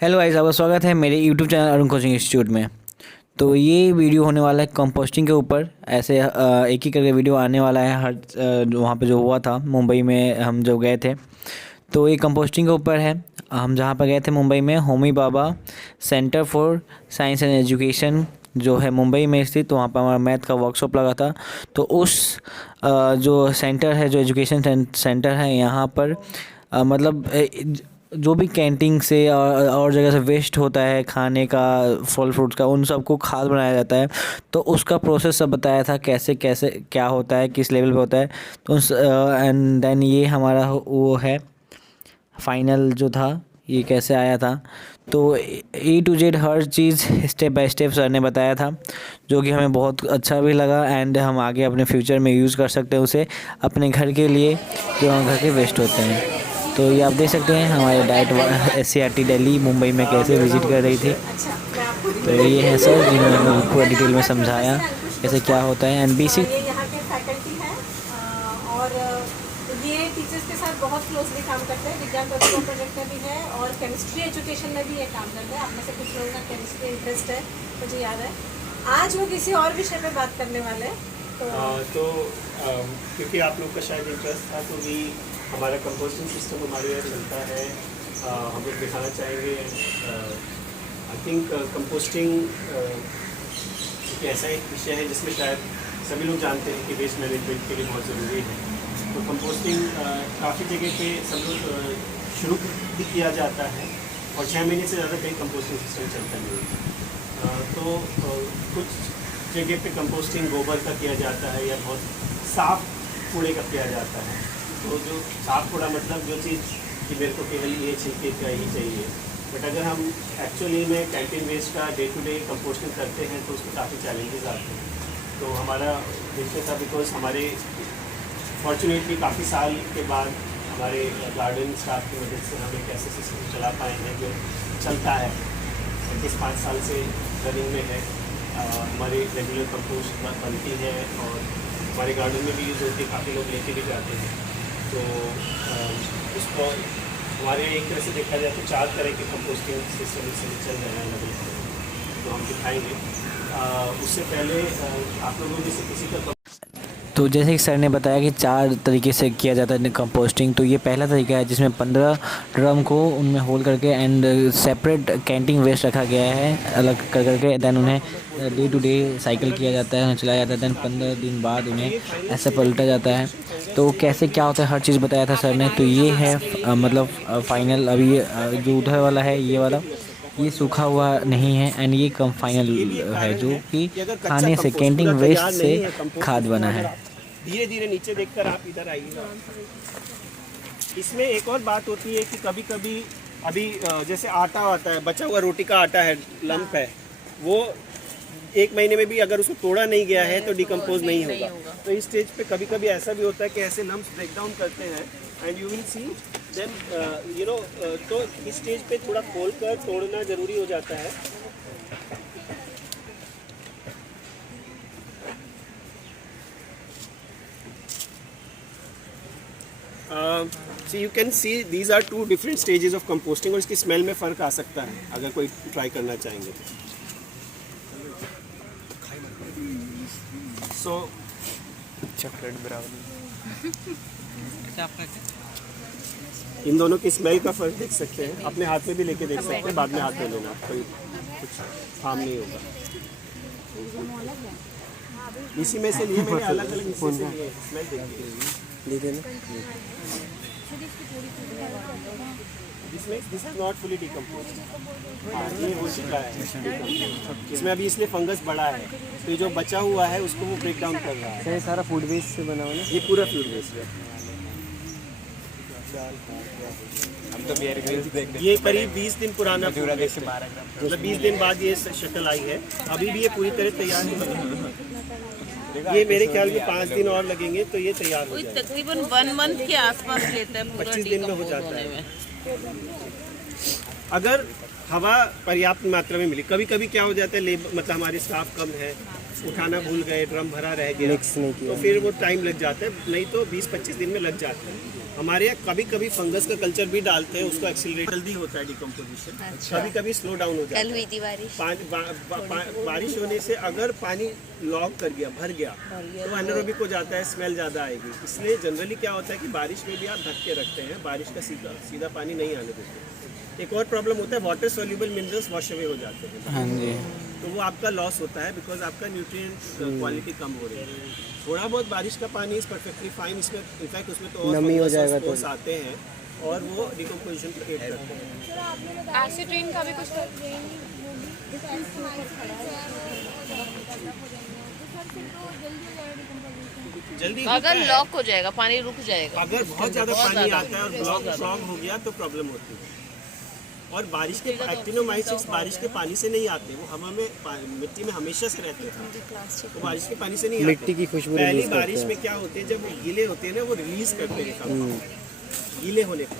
Hello guys, आपका स्वागत है मेरे YouTube channel Arun coaching institute में। तो ये वीडियो होने वाला है कंपोस्टिंग के ऊपर। ऐसे एक ही करके वीडियो आने वाला है हर वहाँ पे जो हुआ था मुंबई में, हम जो गए थे। तो ये कंपोस्टिंग के ऊपर है। हम जहाँ पर गए थे मुंबई में, Homi Bhabha centre for science and education जो है मुंबई में स्थित, तो वहाँ पर हमारा मैथ का वर्कशॉप लगा था। तो उस जो सेंटर है, जो एजुकेशन सेंटर है, यहाँ पर मतलब जो भी कैंटीन से और जगह से वेस्ट होता है खाने का, फल फ्रूट्स का, उन सबको खाद बनाया जाता है। तो उसका प्रोसेस सब बताया था, कैसे कैसे क्या होता है, किस लेवल पे होता है। तो उस एंड देन ये हमारा वो है फाइनल जो था, ये कैसे आया था। तो ए टू जेड हर चीज़ स्टेप बाय स्टेप सर ने बताया था, जो कि हमें बहुत अच्छा भी लगा। एंड हम आगे अपने फ्यूचर में यूज़ कर सकते हैं उसे अपने घर के लिए, जो हम घर के वेस्ट होते हैं। तो ये आप देख सकते हैं हमारे डाइट SCRT दिल्ली मुंबई में कैसे विज़िट कर रही थी। तो ये है सर, जिन्होंने हमें पूरा डिटेल में समझाया कैसे क्या होता है एंड बेसिक। ये यहाँ के फैकल्टी हैं और ये टीचर्स के साथ बहुत क्लोजली काम करते हैं। विज्ञान प्रतिभा प्रोजेक्ट में भी है और केमिस्ट्री एजुकेशन में भी ये काम करते हैं। आप में से कुछ लोगों का केमिस्ट्री इंटरेस्ट है, मुझे याद है। आज वो किसी और विषय पे बात करने वाले हैं। तो क्योंकि आप लोग का शायद इंटरेस्ट था, तो भी हमारा कंपोस्टिंग सिस्टम हमारे यहाँ चलता है। हम लोग दिखाना चाहेंगे। आई थिंक कंपोस्टिंग एक ऐसा एक विषय है जिसमें शायद सभी लोग जानते हैं कि वेस्ट मैनेजमेंट के लिए बहुत ज़रूरी है। तो कंपोस्टिंग काफ़ी जगह पे सब लोग शुरू भी किया जाता है और 6 महीने से ज़्यादा कहीं कंपोस्टिंग सिस्टम चलता नहीं है। तो कुछ जगह पे कंपोस्टिंग गोबर का किया जाता है या बहुत साफ कूड़े का किया जाता है। तो जो साफ कूड़ा मतलब जो चीज़ कि मेरे को केवल ये छिलके का ही चाहिए, बट अगर हम एक्चुअली में कैंटीन वेस्ट का डे टू डे कंपोस्टिंग करते हैं तो उसमें काफ़ी चैलेंजेस आते हैं। तो हमारा विषय था, बिकॉज हमारे फॉर्चुनेटली काफ़ी साल के बाद हमारे गार्डन स्टाफ की मदद से हम एक ऐसे सिस्टम चला पाए हैं जो चलता है, 25 साल से रनिंग में है। हमारी रेगुलर कंपोस्ट बनती है और हमारे गार्डन में भी यूज़ होती है, काफ़ी लोग लेके भी जाते हैं। तो उसको हमारे एक तरह से देखा जाए तो 4 तरह के कंपोस्टिंग सिस्टम इस समय चल रहे हैं अलग अलग, तो हम दिखाएंगे। उससे पहले आप लोगों में से किसी का तो जैसे कि सर ने बताया कि 4 तरीके से किया जाता है कंपोस्टिंग। तो ये पहला तरीका है जिसमें 15 ड्रम को उनमें होल करके एंड सेपरेट कैंटीन वेस्ट रखा गया है अलग कर करके। देन उन्हें डे टू डे साइकिल किया जाता है, उन्हें चलाया जाता है। देन 15 दिन बाद उन्हें ऐसे पलटा जाता है। तो कैसे क्या होता है हर चीज़ बताया था सर ने। तो ये है मतलब फाइनल। अभी जो उधर वाला है, ये वाला, ये सूखा हुआ नहीं है एंड ये कम फाइनल है, जो कि खाने से कैंटीन वेस्ट से खाद बना है। धीरे धीरे नीचे देखकर आप इधर आइएगा। इसमें एक और बात होती है कि कभी कभी अभी जैसे आटा आता है, बचा हुआ रोटी का आटा है, लंप है, वो 1 महीने में भी अगर उसको तोड़ा नहीं गया है तो डिकम्पोज नहीं होगा। तो इस स्टेज पे कभी कभी ऐसा भी होता है कि ऐसे लम्प्स ब्रेक डाउन करते हैं and you will see then तो इस स्टेज पे थोड़ा खोल कर तोड़ना ज़रूरी हो जाता है। So you can see these are 2 different stages of composting और इसकी स्मेल में फ़र्क आ सकता है अगर कोई ट्राई करना चाहेंगे। So चॉकलेट ब्राउनी इन दोनों की स्मेल का फ़र्क देख सकते हैं, अपने हाथ में भी लेके देख सकते हैं, बाद में हाथ में लेना, कोई कुछ हार्म नहीं होगा। इसी में से लिए मैंने अलग अलग हिस्से से लिए, स्मेल देखिए। This is not fully decomposed. हाँ, ये हो चुका है। इसमें अभी इसलिए फंगस बड़ा है, तो ये जो बचा हुआ है उसको वो ब्रेक डाउन कर रहा है। ये सारा फूड वेस्ट से बना हुआ ना? ये पूरा फूड वेस्ट है। हम तो बियर ग्रिल्स देख रहे ये करीब 20 दिन पुराना पूरा food देश waste से है। 12 ग्राम। मतलब 20 दिन बाद ये शक्ल आई है। अभी भी ये पूरी तरह तैयार नहीं है। ये मेरे ख्याल में 5 दिन और लगेंगे तो ये तैयार हो जाएगा। तकरीबन 1 मंथ के आसपास लेता है पूरा 25 दिन में हो डिकम्पोज जाता होने है। में। अगर हवा पर्याप्त मात्रा में मिली, कभी कभी क्या हो जाता है, मतलब हमारे स्टाफ कम है, उठाना भूल गए, ड्रम भरा रह गया, मिक्स नहीं किया। तो फिर वो टाइम लग जाता है, नहीं तो 20-25 दिन में लग जाता है। हमारे यहाँ कभी कभी फंगस का कल्चर भी डालते हैं, उसको एक्सीलरेट जल्दी होता है डिकम्पोजिशन, कभी कभी स्लो डाउन हो जाता है। कल हुई थी बारिश। बारिश होने से अगर पानी लॉक कर गया, भर गया, तो एनारोबिक हो जाता है, स्मेल ज़्यादा आएगी। इसलिए जनरली क्या होता है कि बारिश में भी आप ढक के रखते हैं, बारिश का सीधा पानी नहीं आने देते। एक और प्रॉब्लम होता है, water soluble minerals wash away हो जाते हैं। हाँ जी। तो वो आपका लॉस होता है बिकॉज आपका न्यूट्रिएंट क्वालिटी कम हो रही है। थोड़ा बहुत बारिश का पानी इज परफेक्टली फाइन, इसमें इनफैक्ट उसमें तो नमी हो जाएगा तो आते हैं और वो डिकम्पोजिशन को एड करते हैं। एसिड रेन का भी कुछ जल्दी अगर लॉक हो जाएगा, पानी रुक जाएगा। अगर बहुत ज़्यादा पानी आता है और ब्लॉक क्लॉग हो गया तो प्रॉब्लम होती है। और बारिश के एक्टिनोमाइसिस बारिश के पानी से नहीं आते, वो हवा में मिट्टी में हमेशा से रहते हैं, वो बारिश के पानी से नहीं आते। मिट्टी की खुशबू पहली रिलीज करते बारिश हैं। में क्या होते हैं, जब वो गीले होते हैं ना, वो रिलीज करते हैं गीले होने पर।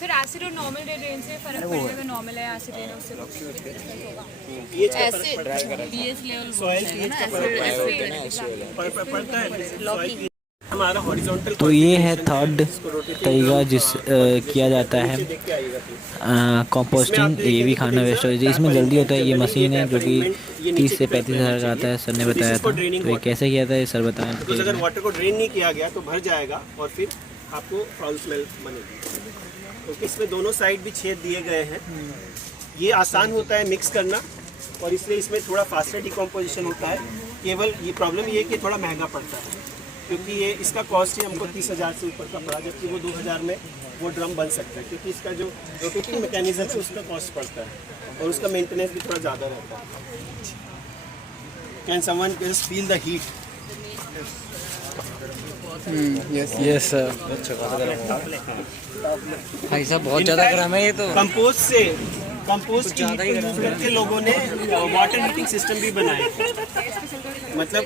फिर एसिड और नॉर्मल रेन से फर्क पड़ेगा। नॉर्मल है एसिड रेन, उससे पीएच का फर्क पड़ता है, पीएच लेवल सॉइल पीएच का फर्क पड़ता है। सॉइल पीएच हमारा हॉरिजॉन्टल। तो ये है थर्ड तरीका जिस किया जाता है कंपोस्टिंग। ये भी खाना वेस्ट हो जाए, इसमें जल्दी होता है। ये मशीन है जो कि 30 से 35 हज़ार का आता है, सर ने बताया था। तो ये कैसे किया था ये सर बताएं। बिकॉज अगर वाटर को ड्रेन नहीं किया गया तो भर जाएगा और फिर आपको फाउल स्मेल बनेगी। क्योंकि इसमें दोनों साइड भी छेद दिए गए हैं, ये आसान होता है मिक्स करना और इसलिए इसमें थोड़ा फास्टर डिकम्पोजिशन होता है। केवल ये प्रॉब्लम ये है कि थोड़ा महंगा पड़ता है, क्योंकि ये इसका कॉस्ट ही हमको 30,000 से ऊपर का पड़ा, जबकि वो 2,000 में वो ड्रम बन सकता है, क्योंकि इसका जो रोटेटिंग मैकेनिज्म है उसका कॉस्ट पड़ता है और उसका मेंटेनेंस भी थोड़ा ज़्यादा रहता है। Can someone just feel the heat? Yes sir. भाई साहब बहुत ज़्यादा गर्म है ये तो। कंपोस्ट की हीट को यूज करके लोगों ने वाटर हीटिंग सिस्टम भी बनाए। मतलब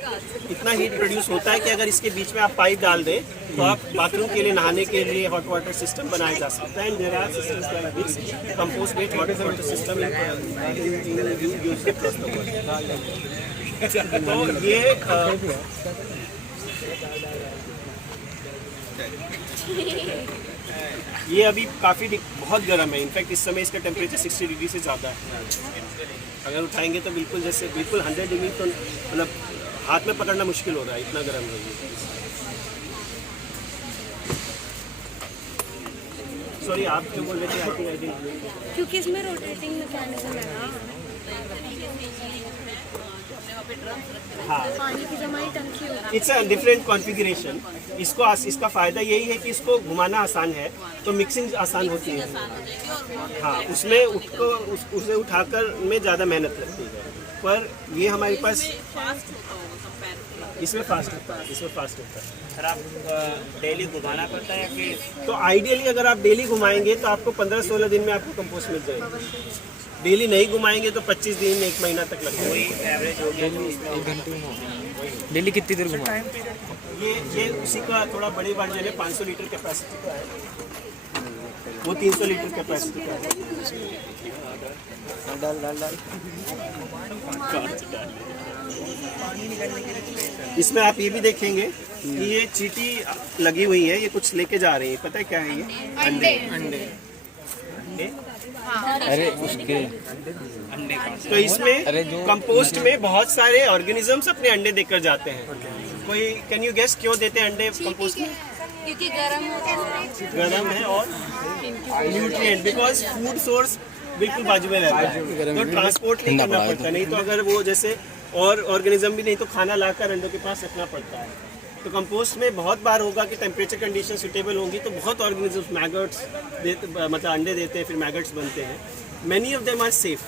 इतना हीट प्रोड्यूस होता है कि अगर इसके बीच में आप पाइप डाल दें तो आप बाथरूम के लिए, नहाने के लिए हॉट वाटर सिस्टम बनाया जा सकता है। And there are systems like this, compost based hot water system used across the world. तो ये अभी काफ़ी बहुत गर्म है। इनफैक्ट इस समय इसका टेम्परेचर 60 डिग्री से ज़्यादा है। अगर उठाएंगे तो बिल्कुल 100 डिग्री, तो मतलब हाथ में पकड़ना मुश्किल हो रहा है, इतना गर्म है ये। सॉरी, आप क्यों बोल रहे थे? आई थिंक क्योंकि इसमें रोटेटिंग मैकेनिज्म है ना, पानी की जमाई टंकी होती है। It's a different configuration. इसका फ़ायदा यही है कि इसको घुमाना आसान है, तो मिक्सिंग आसान होती है। हाँ, उसमें उसे उठाकर में ज़्यादा मेहनत लगती है, पर ये हमारे पास इसमें फास्ट होता है। सर आप डेली घुमाना पड़ता है या फिर? तो आइडियली अगर आप डेली घुमाएंगे तो आपको 15-16 दिन में आपको कंपोस्ट मिल जाएगी। डेली नहीं घुमाएंगे तो 25 दिन, 1 महीना तक लगता है। कोई एवरेज हो गया? 1 घंटे में डेली कितनी देर घुमा? ये उसी का थोड़ा बड़ी वर्जन है, 500 लीटर कैपेसिटी का है, वो 300 लीटर कैपेसिटी का है। इसमें आप ये भी देखेंगे कि ये चींटी लगी हुई है, ये कुछ लेके जा रही है। पता है क्या है ये? अंडे। अरे उसके तो इसमें कंपोस्ट में बहुत सारे ऑर्गेनिजम्स अपने अंडे देकर जाते हैं। कोई कैन यू गेस क्यों देते हैं अंडे कंपोस्ट में? क्योंकि गर्म है और न्यूट्रिएंट, बिकॉज फूड सोर्स बिल्कुल बाजू में रहता है, तो ट्रांसपोर्ट नहीं करना पड़ता। नहीं तो अगर वो जैसे और ऑर्गेनिज्म भी नहीं तो खाना लाकर अंडों के पास रखना पड़ता है। तो कंपोस्ट में बहुत बार होगा कि टेम्परेचर कंडीशन सुटेबल होंगी तो बहुत ऑर्गेनिजम्स मैगट्स मतलब अंडे देते हैं, फिर मैगट्स बनते हैं। Many of them are safe,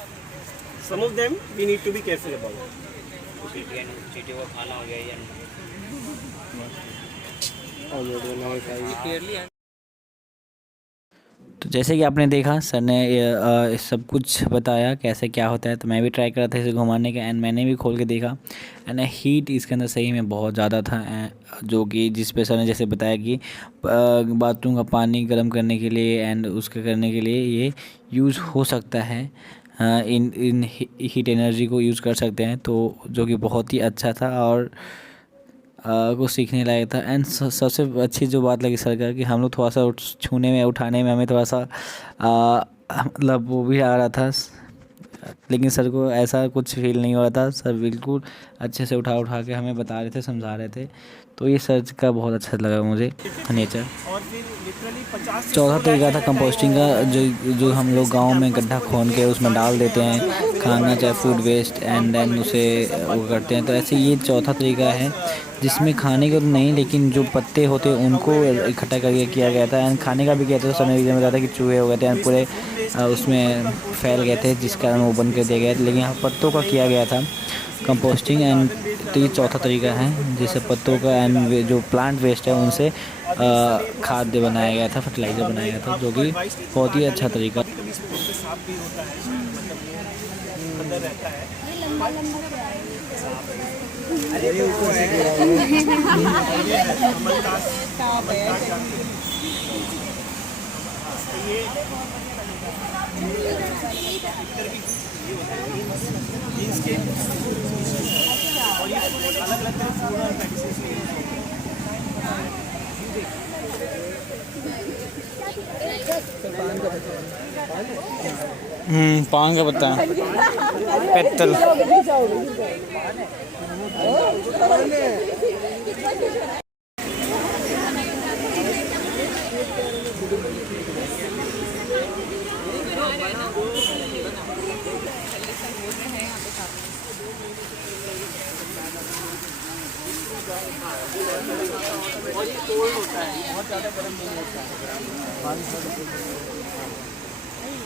some of them we need to be careful about. चींटी को खाना हो गया ये तो जैसे कि आपने देखा सर ने सब कुछ बताया कैसे क्या होता है, तो मैं भी ट्राई कर रहा था इसे घुमाने का। एंड मैंने भी खोल के देखा एंड हीट इसके अंदर सही में बहुत ज़्यादा था, जो कि जिस पे सर ने जैसे बताया कि बाथरूम का पानी गर्म करने के लिए एंड उसके करने के लिए ये यूज़ हो सकता है, इन हीट एनर्जी को यूज़ कर सकते हैं। तो जो कि बहुत ही अच्छा था और कुछ सीखने लायक था। एंड सबसे अच्छी जो बात लगी सरकार की, हम लोग थोड़ा सा छूने में उठाने में हमें थोड़ा सा मतलब वो भी आ रहा था, लेकिन सर को ऐसा कुछ फील नहीं हो रहा था। सर बिल्कुल अच्छे से उठा उठा के हमें बता रहे थे, समझा रहे थे। तो ये सर का बहुत अच्छा लगा मुझे नेचर। और फिर लिटरली 50 चौथा तरीका था कंपोस्टिंग का, जो हम लोग गांव में गड्ढा खोद के उसमें डाल देते हैं खाना, चाहे फूड वेस्ट, एंड देन उसे वो करते हैं। तो ऐसे ये चौथा तरीका है जिसमें खाने को तो नहीं, लेकिन जो पत्ते होते हैं उनको इकट्ठा करके किया गया था। एंड खाने का भी किया था। तो समय रीज़न बताया था कि चूहे हो गए थे एंड पूरे उसमें फैल गए थे, जिस कारण वो बंद कर दिया गया था। लेकिन यहाँ पत्तों का किया गया था कंपोस्टिंग। एंड तो ये चौथा तरीका है जिससे पत्तों का एंड जो प्लांट वेस्ट है उनसे खाद्य बनाया गया था, फर्टिलाइज़र बनाया गया था, जो कि बहुत ही अच्छा तरीका। कभी इसमें उससे सांप भी होता है, मतलब वो अंदर रहता है। अरे ऊपर से पान का पत्ता, पेत्तल।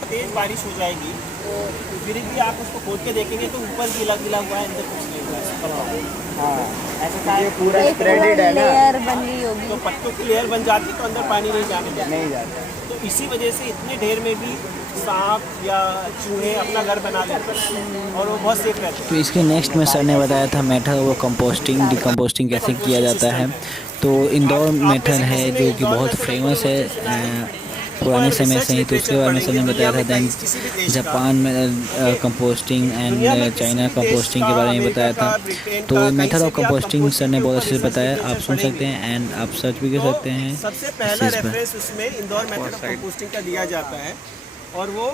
तेज बारिश हो जाएगी फिर भी आप उसको खोद के देखेंगे तो ऊपर गीला गीला हुआ है, अंदर कुछ नहीं हुआ है। हाँ, ऐसा ये पूरा स्प्रेडेड है ना, लेयर बन गई होगी। तो पत्तों की लेयर बन जाती तो अंदर पानी नहीं जाता। तो इसी वजह से इतने ढेर में भी सांप या चूहे अपना घर बना लेते हैं और वो बहुत सेफ रहते हैं। तो इसके नेक्स्ट में सर ने बताया था मेथड, वो कंपोस्टिंग डिकम्पोस्टिंग कैसे किया जाता है। तो इंदौर मेथड है जो कि बहुत फेमस है पुराने समय से ही। तो उसके बारे में सर ने बताया था। दैन जापान में कंपोस्टिंग एंड चाइना कंपोस्टिंग के बारे में बताया था। तो मेथड ऑफ कंपोस्टिंग सर ने बहुत अच्छे से बताया, आप सुन सकते हैं एंड आप सर्च भी कर सकते हैं। सबसे पहला रेफरेंस उसमें इंदौर मेथड ऑफ कंपोस्टिंग का दिया जाता है और वो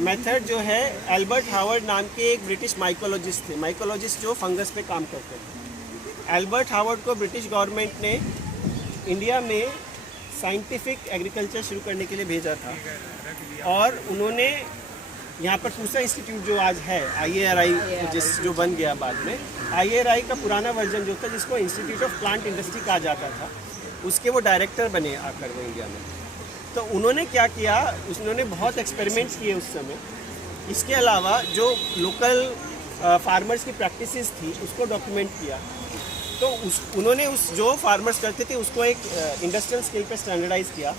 मेथड जो है एल्बर्ट हावर्ड नाम के एक ब्रिटिश माइकोलॉजिस्ट थे, माइकोलॉजिस्ट जो फंगस पे काम करते थे। एल्बर्ट हावर्ड को ब्रिटिश गवर्नमेंट ने इंडिया में साइंटिफिक एग्रीकल्चर शुरू करने के लिए भेजा था और उन्होंने यहाँ पर पूसा इंस्टीट्यूट जो आज है IARI जो बन गया बाद में, IARI का पुराना वर्जन जो था जिसको इंस्टीट्यूट ऑफ प्लांट इंडस्ट्री कहा जाता था, उसके वो डायरेक्टर बने आकर वो इंडिया में। तो उन्होंने क्या किया, उन्होंने बहुत एक्सपेरिमेंट्स किए उस समय। इसके अलावा जो लोकल फार्मर्स की प्रैक्टिसेस थी उसको डॉक्यूमेंट किया। तो उन्होंने जो फार्मर्स करते थे उसको एक इंडस्ट्रियल स्केल पे स्टैंडर्डाइज किया,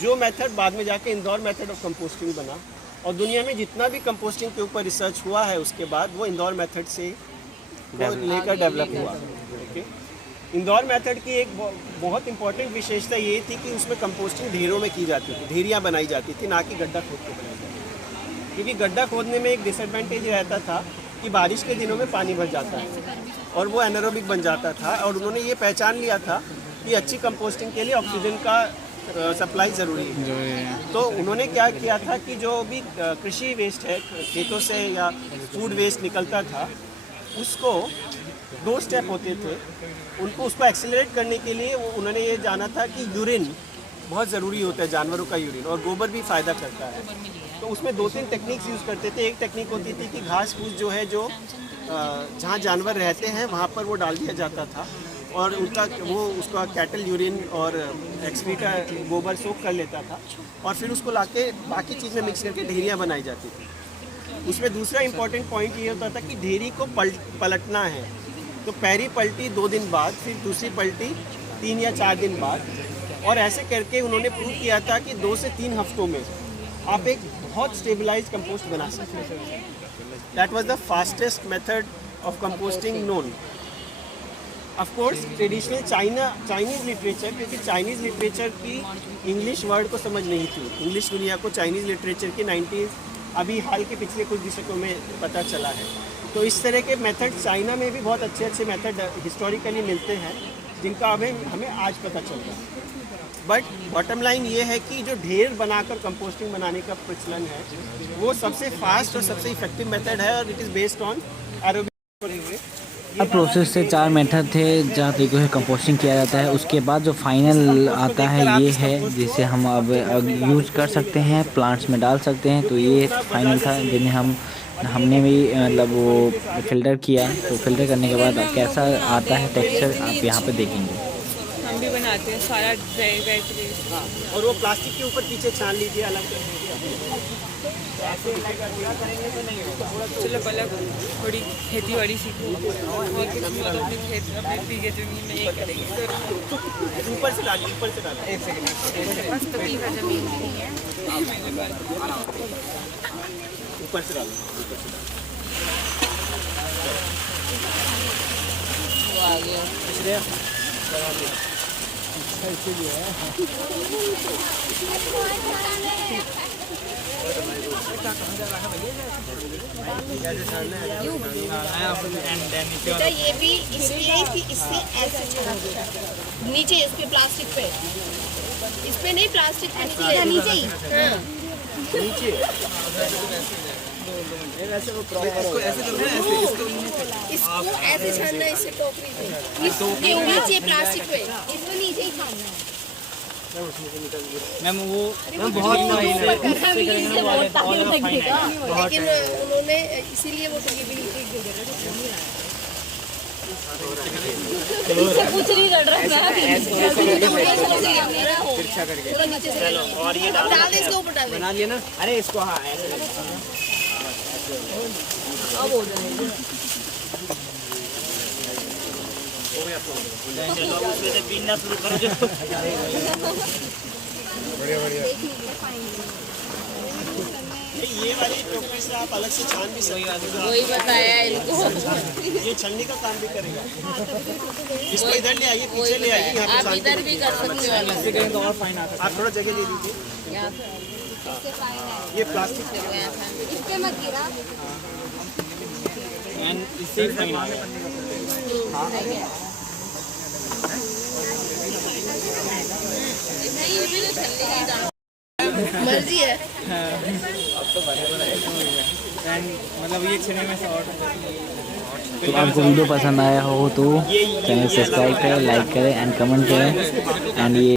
जो मेथड बाद में जाके इंदौर मेथड ऑफ कंपोस्टिंग बना। और दुनिया में जितना भी कंपोस्टिंग के ऊपर रिसर्च हुआ है उसके बाद वो इंदौर मेथड से लेकर डेवलप हुआ। ओके, इंदौर मेथड की एक बहुत इंपॉर्टेंट विशेषता ये थी कि उसमें कंपोस्टिंग ढेरों में की जाती थी, ढेरियाँ बनाई जाती थी, ना कि गड्ढा खोद के बनाई जाती थी। क्योंकि गड्ढा खोदने में एक डिसएडवांटेज रहता था कि बारिश के दिनों में पानी भर जाता है और वो एनारोबिक बन जाता था। और उन्होंने ये पहचान लिया था कि अच्छी कंपोस्टिंग के लिए ऑक्सीजन का सप्लाई ज़रूरी है। तो उन्होंने क्या किया था कि जो भी कृषि वेस्ट है खेतों से या फूड वेस्ट निकलता था उसको 2 स्टेप होते थे, उनको उसको एक्सेलरेट करने के लिए उन्होंने ये जाना था कि यूरिन बहुत ज़रूरी होता है, जानवरों का यूरिन, और गोबर भी फ़ायदा करता है। तो उसमें 2-3 टेक्निक्स यूज़ करते थे। एक टेक्निक होती थी कि घास फूस जो है जो जहाँ जानवर रहते हैं वहाँ पर वो डाल दिया जाता था और उनका वो उसका कैटल यूरिन और एक्सक्रीटा गोबर सोख कर लेता था और फिर उसको लाके बाकी चीज़ में मिक्स करके ढेरियाँ बनाई जाती थी। उसमें दूसरा इंपॉर्टेंट पॉइंट ये होता था कि ढेरी को पलटना है, तो पहली पलटी 2 दिन बाद, फिर दूसरी पलटी 3 या 4 दिन बाद, और ऐसे करके उन्होंने प्रूव किया था कि 2 से 3 हफ्तों में आप एक बहुत स्टेबलाइज कंपोस्ट बना सकते हैं। That was the fastest method of composting known. Of course traditional Chinese literature, क्योंकि चाइनीज़ लिटरेचर की इंग्लिश वर्ड को समझ नहीं थी, इंग्लिश दुनिया को चाइनीज़ लिटरेचर की 90s अभी हाल के पिछले कुछ दशकों में पता चला है। तो इस तरह के मेथड चाइना में भी बहुत अच्छे मेथड हिस्टोरिकली मिलते हैं जिनका हमें आज पता चल रहा है। बट बॉटम लाइन ये है कि जो ढेर बनाकर कंपोस्टिंग बनाने का प्रचलन है वो सबसे फास्ट और सबसे इफेक्टिव मेथड है और it is based on aerobic. अब प्रोसेस से 4 मेथड थे जहाँ तरीके से कंपोस्टिंग किया जाता है। उसके बाद जो फाइनल आता है ये है जिसे हम अब यूज़ कर सकते हैं, प्लांट्स में डाल सकते हैं। तो ये फाइनल था जिन्हें हमने भी मतलब वो फ़िल्टर किया। तो फ़िल्टर करने के बाद कैसा आता है टेक्सचर आप यहाँ पे देखेंगे। हम भी बनाते हैं सारा ड्राई और वो प्लास्टिक के ऊपर पीछे छान लीजिए अलग। चलो पहले थोड़ी खेती बाड़ी सीखो और कुछ मतलब अपने खेत अपने बीघे जमीन में ये करेंगे। ऊपर से डालिए, ऊपर से डालिए। एक सेकंड, ऊपर से डालिए। आ गया। बेटा ये भी इसलिए कि इससे ऐसे चला नीचे इस पे प्लास्टिक पे, इस पे नहीं प्लास्टिक पे नीचे ही हाँ नीचे इसको ऐसे छानना इससे टोकरी पे, ये नीचे प्लास्टिक पे, इसको नीचे ही छानना है। मैम वो बहुत लेकिन उन्होंने इसीलिए वो तो ये भी नीचे दे देगा। कुछ नहीं कर रहा है। और ये डाल दे इसके ऊपर, डाल दे। बना लिया ना। अरे इसको हाँ अब हो जाएगा। ये वाली टोकरी से आप अलग से छान भी सकते हैं। वही बताया इनको। ये छलनी का काम भी करेगा। इसको इधर ले आइए, पीछे ले आइए, यहाँ पे आप छान इधर भी कर सकते हो अलग। आप थोड़ा जगह ले लीजिए। ये प्लास्टिक इसके मत गिरा। इससे मर्जी है। मतलब ये छेने में शॉर्ट। तो आपको वीडियो पसंद आया हो तो चैनल सब्सक्राइब करें, लाइक करें एंड कमेंट करें एंड ये